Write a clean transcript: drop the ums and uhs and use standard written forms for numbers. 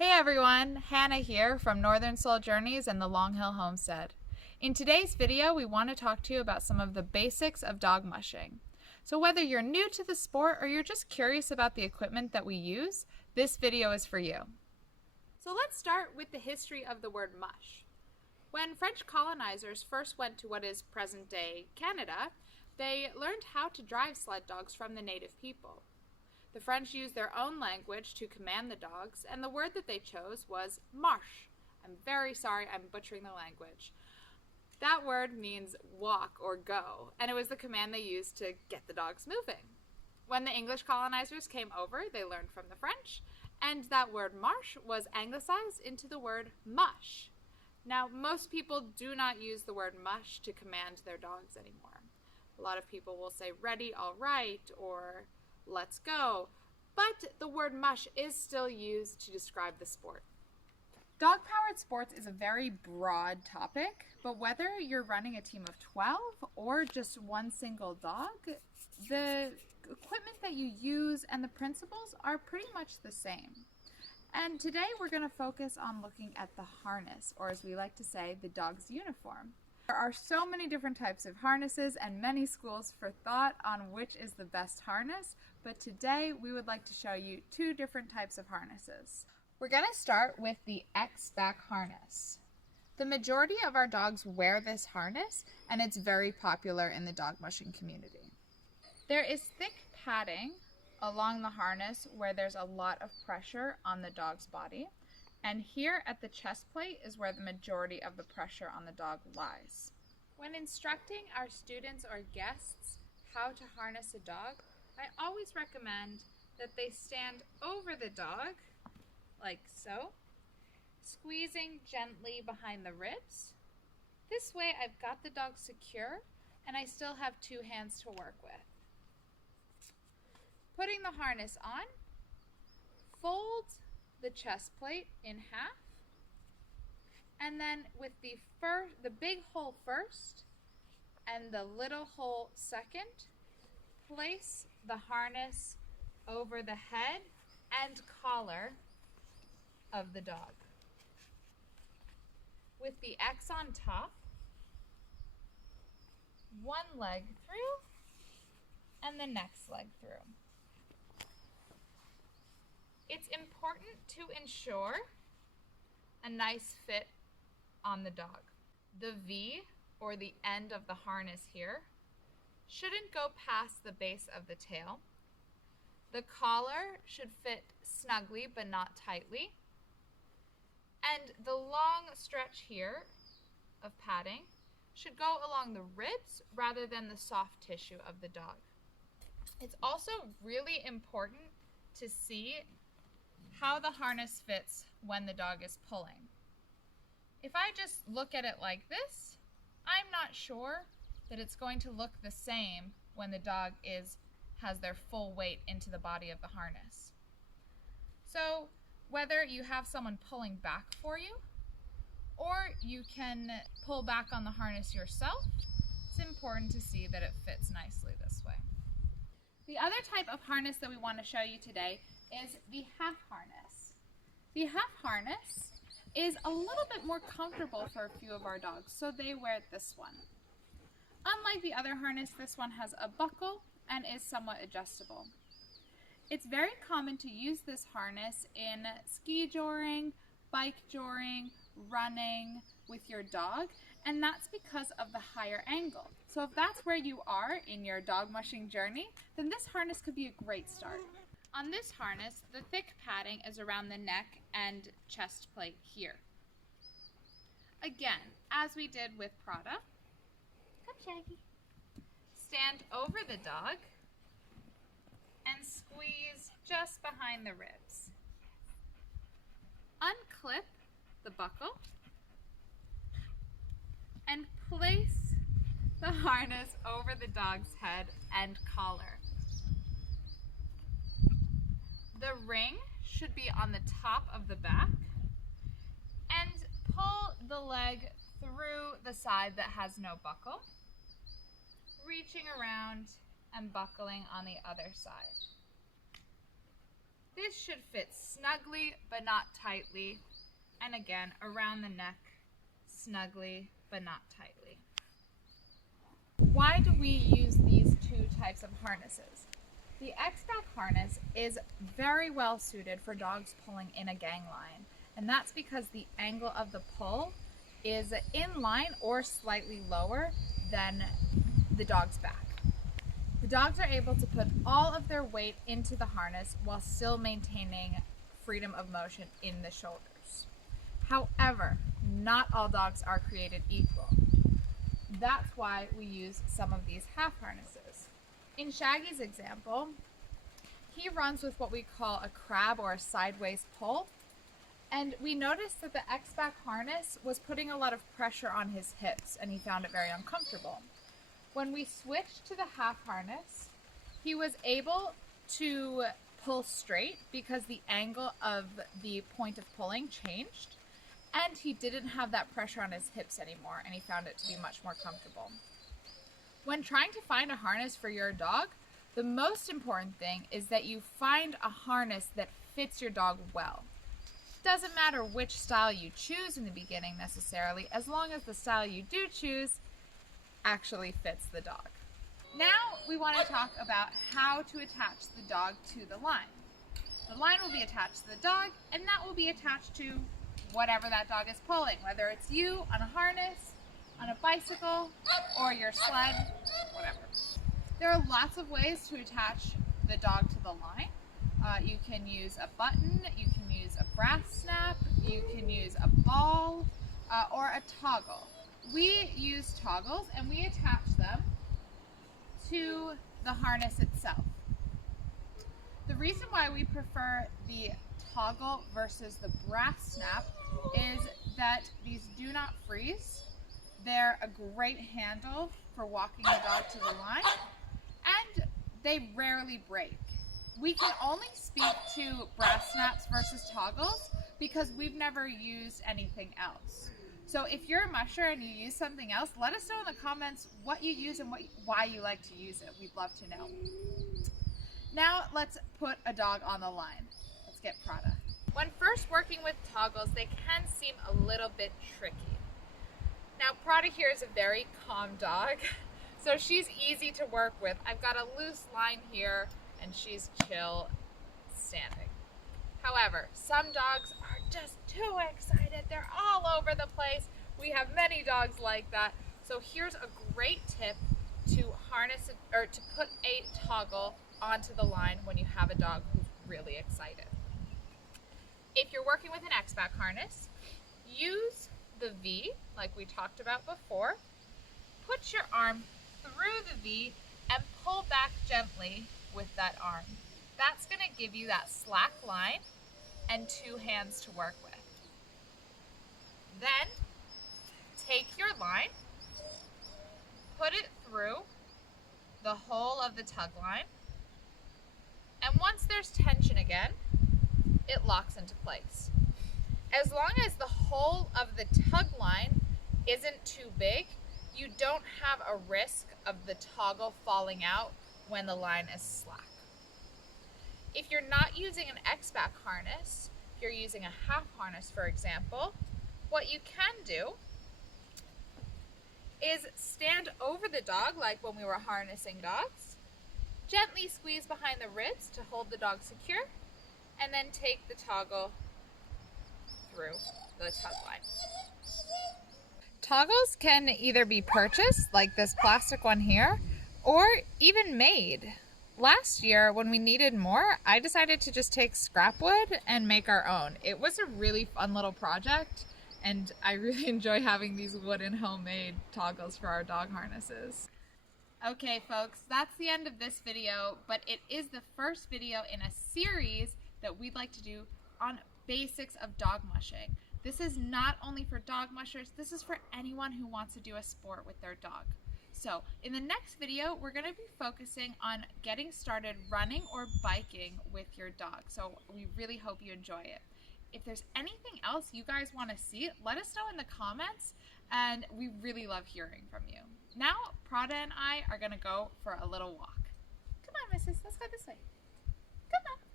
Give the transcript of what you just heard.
Hey everyone, Hannah here from Northern Soul Journeys and the Long Hill Homestead. In today's video, we want to talk to you about some of the basics of dog mushing. So whether you're new to the sport or you're just curious about the equipment that we use, this video is for you. So let's start with the history of the word mush. When French colonizers first went to what is present-day Canada, they learned how to drive sled dogs from the native people. The French used their own language to command the dogs, and the word that they chose was marche. I'm very sorry, I'm butchering the language. That word means walk or go, and it was the command they used to get the dogs moving. When the English colonizers came over, they learned from the French, and that word marche was anglicized into the word mush. Now, most people do not use the word mush to command their dogs anymore. A lot of people will say ready, all right, or let's go, but the word mush is still used to describe the sport. Dog-powered sports is a very broad topic, but whether you're running a team of 12 or just one single dog, the equipment that you use and the principles are pretty much the same. And today we're going to focus on looking at the harness, or as we like to say, the dog's uniform. There are so many different types of harnesses and many schools for thought on which is the best harness, but today we would like to show you two different types of harnesses. We're going to start with the X-back harness. The majority of our dogs wear this harness, and it's very popular in the dog mushing community. There is thick padding along the harness where there's a lot of pressure on the dog's body. And here at the chest plate is where the majority of the pressure on the dog lies. When instructing our students or guests how to harness a dog, I always recommend that they stand over the dog, like so, squeezing gently behind the ribs. This way I've got the dog secure and I still have two hands to work with. Putting the harness on, fold the chest plate in half, and then with the big hole first and the little hole second, place the harness over the head and collar of the dog. With the X on top, one leg through and the next leg through. It's important to ensure a nice fit on the dog. The V, or the end of the harness here, shouldn't go past the base of the tail. The collar should fit snugly but not tightly. And the long stretch here of padding should go along the ribs rather than the soft tissue of the dog. It's also really important to see how the harness fits when the dog is pulling. If I just look at it like this, I'm not sure that it's going to look the same when the dog has their full weight into the body of the harness. So whether you have someone pulling back for you or you can pull back on the harness yourself, it's important to see that it fits nicely this way. The other type of harness that we want to show you today is the half harness. The half harness is a little bit more comfortable for a few of our dogs, so they wear this one. Unlike the other harness, this one has a buckle and is somewhat adjustable. It's very common to use this harness in skijoring, bikejoring, running with your dog, and that's because of the higher angle. So if that's where you are in your dog mushing journey, then this harness could be a great start. On this harness, the thick padding is around the neck and chest plate here. Again, as we did with Prada, come Shaggy, stand over the dog and squeeze just behind the ribs. Unclip the buckle and place the harness over the dog's head and collar. The ring should be on the top of the back, and pull the leg through the side that has no buckle, reaching around and buckling on the other side. This should fit snugly but not tightly. And again, around the neck, snugly but not tightly. Why do we use these two types of harnesses? The X-back harness is very well suited for dogs pulling in a gang line, and that's because the angle of the pull is in line or slightly lower than the dog's back. The dogs are able to put all of their weight into the harness while still maintaining freedom of motion in the shoulders. However, not all dogs are created equal. That's why we use some of these half harnesses. In Shaggy's example, he runs with what we call a crab or a sideways pull, and we noticed that the X-back harness was putting a lot of pressure on his hips and he found it very uncomfortable. When we switched to the half harness, he was able to pull straight because the angle of the point of pulling changed, and he didn't have that pressure on his hips anymore, and he found it to be much more comfortable. When trying to find a harness for your dog, the most important thing is that you find a harness that fits your dog well. Doesn't matter which style you choose in the beginning necessarily, as long as the style you do choose actually fits the dog. Now we want to talk about how to attach the dog to the line. The line will be attached to the dog, and that will be attached to whatever that dog is pulling, whether it's you on a harness, on a bicycle, or your sled, whatever. There are lots of ways to attach the dog to the line. You can use a button, you can use a brass snap, you can use a ball, or a toggle. We use toggles and we attach them to the harness itself. The reason why we prefer the toggle versus the brass snap is that these do not freeze. They're a great handle for walking the dog to the line, and they rarely break. We can only speak to brass snaps versus toggles because we've never used anything else. So if you're a musher and you use something else, let us know in the comments what you use and why you like to use it. We'd love to know. Now let's put a dog on the line. Let's get Prada. When first working with toggles, they can seem a little bit tricky. Now Prada here is a very calm dog, so she's easy to work with. I've got a loose line here and she's chill standing. However, some dogs are just too excited. They're all over the place. We have many dogs like that. So here's a great tip to harness or to put a toggle onto the line when you have a dog who's really excited. If you're working with an X-back harness, use the V like we talked about before. Put your arm through the V and pull back gently with that arm. That's going to give you that slack line and two hands to work with. Then take your line, put it through the whole of the tug line, and once there's tension again, it locks into place. As long as the whole of the tug line isn't too big, you don't have a risk of the toggle falling out when the line is slack. If you're not using an X-back harness, if you're using a half harness, for example, what you can do is stand over the dog like when we were harnessing dogs, gently squeeze behind the ribs to hold the dog secure, and then take the toggle through the tug line. Toggles can either be purchased, like this plastic one here, or even made. Last year, when we needed more, I decided to just take scrap wood and make our own. It was a really fun little project, and I really enjoy having these wooden homemade toggles for our dog harnesses. Okay folks, that's the end of this video, but it is the first video in a series that we'd like to do on basics of dog mushing. This is not only for dog mushers, this is for anyone who wants to do a sport with their dog. So in the next video, we're going to be focusing on getting started running or biking with your dog. So we really hope you enjoy it. If there's anything else you guys want to see, let us know in the comments, and we really love hearing from you. Now, Prada and I are going to go for a little walk. Come on, missus, let's go this way. Come on.